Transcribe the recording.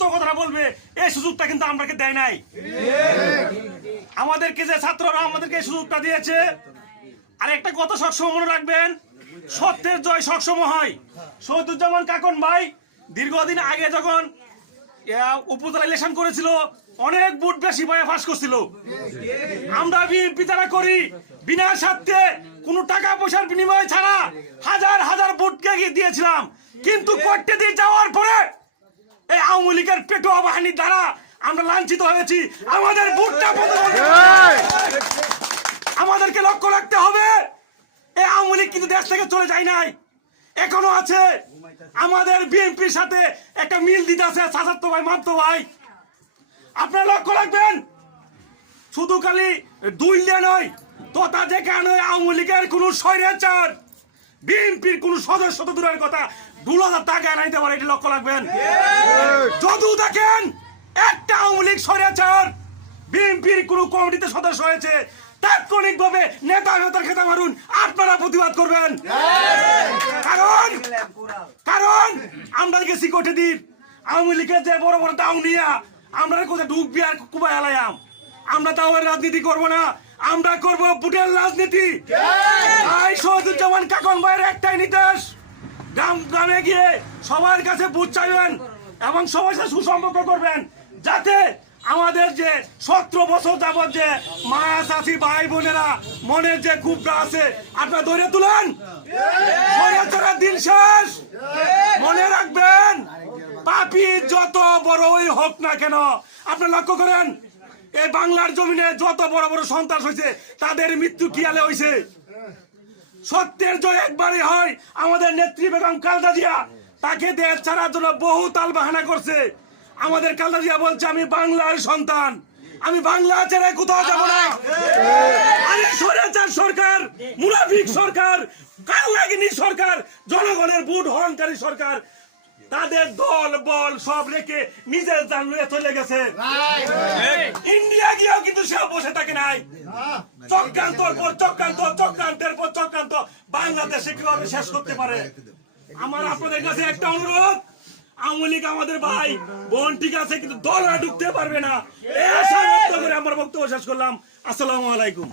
সত্য কথাটা বলবে এই সুযোগটা কিন্তু আমাকে দেয় নাই। আমাদেরকে যে ছাত্ররা আমাদেরকে এই সুযোগটা দিয়েছে। আর একটা কথা সবসময় মনে রাখবেন, সত্যের জয় সবসময় হয়। শহীদুজ্জামান কাকন ভাই দীর্ঘদিন আগে যখন উপজেলা ইলেকশন করেছিল অনেক ভোট বেশি পায়ে ফাঁস করছিল। আমরা বিএনপি যারা করি বিনা স্বার্থে কোনো টাকা পয়সার বিনিময় ছাড়া হাজার হাজার ভোটকে দিয়েছিলাম, কিন্তু করতে দিয়ে যাওয়ার পরে এই আওয়ামী লীগের পেটোয়া বাহিনীর দ্বারা আমরা লাঞ্ছিত হয়েছি। আমাদের ভোটটা আমাদেরকে লক্ষ্য রাখতে হবে। এই আওয়ামী লীগ কিন্তু দেশ থেকে চলে যায় নাই, এখনো আছে। আমাদের বিএনপির সাথে একটা মিল দিতে আছে চাচাতো ভাই মামতো ভাই, আপনারা লক্ষ্য রাখবেন। শুধু খালি দুইলে নয়, তোতা যেখানে আওয়ামী লীগের কোন স্বৈরাচার বিএনপির কোন সদস্য তো দূরের কথা 2,000 টাকা আনাইতে পারে, এটা লক্ষ্য রাখবেন। যদি দেখেন একটা আওয়ামী লীগ স্বৈরাচার বিএনপির কোন কমিটিতে সদস্য হয়েছে, তাৎক্ষণিকভাবে নেতার খেতা মারুন, আপনারা প্রতিবাদ করবেন। কারণ আমরা গেছি কোটে দিন আওয়ামী লীগের যে বড় বড় দাও নিয়া আমরা কোথায় ঢুকবি আর কুবাই আলাইয়াম। আমরা দাওয়ের রাজনীতি করব না, আমরা করব ভোটের রাজনীতি। শহীদুজ্জামান কাকন ভাইয়ের একটাই নির্দেশ, গ্রামে গিয়ে সবার কাছে ভোট চাইবেন এবং সবার সাথে সুসম্পর্ক করবেন, যাতে আমাদের যে 17 বছর যাবত যে মা চাচি ভাই বোনেরা মনের যে ক্ষোভটা আছে আপনারা ধরে তুলেন। দিন শেষ, মনে রাখবেন পাপী যত বড়ই হোক না কেন, আপনারা লক্ষ্য করেন এই বাংলার জমিনে যত বড় বড় সন্ত্রাস হয়েছে তাদের মৃত্যু কিয়ালে হয়েছে। সত্যের জয় একবারই হয়। আমাদের নেত্রী বেগম খালেদা জিয়া তাকে দেশ ছাড়ার জন্য বহু তাল বাহানা করছে। আমাদের খালেদা জিয়া বলছে আমি বাংলার সন্তান, আমি বাংলা ছেড়ে কোথাও যাব না। আরে স্বৈরাচার সরকার, মুনাফিক সরকার, কালনাগিনী সরকার, জনগণের ভোট হরণকারী সরকার, তাদের দল বল সব রেখে নিজের জান লয়ে চলে গেছে। ইন্ডিয়া গিয়েও কিন্তু সে বসে থাকে নাই। চক্রান্তর পর চক্রান্ত, চক্রান্তের পর চক্রান্ত বাংলাদেশে কিভাবে শেষ করতে পারে। আমার আপনাদের কাছে একটা অনুরোধ, আওয়ামী লীগ আমাদের ভাই বোন ঠিক আছে, কিন্তু দলরা ঢুকতে পারবে না। এই আশা ব্যক্ত করে আমার বক্তব্য শেষ করলাম। আসসালামু আলাইকুম।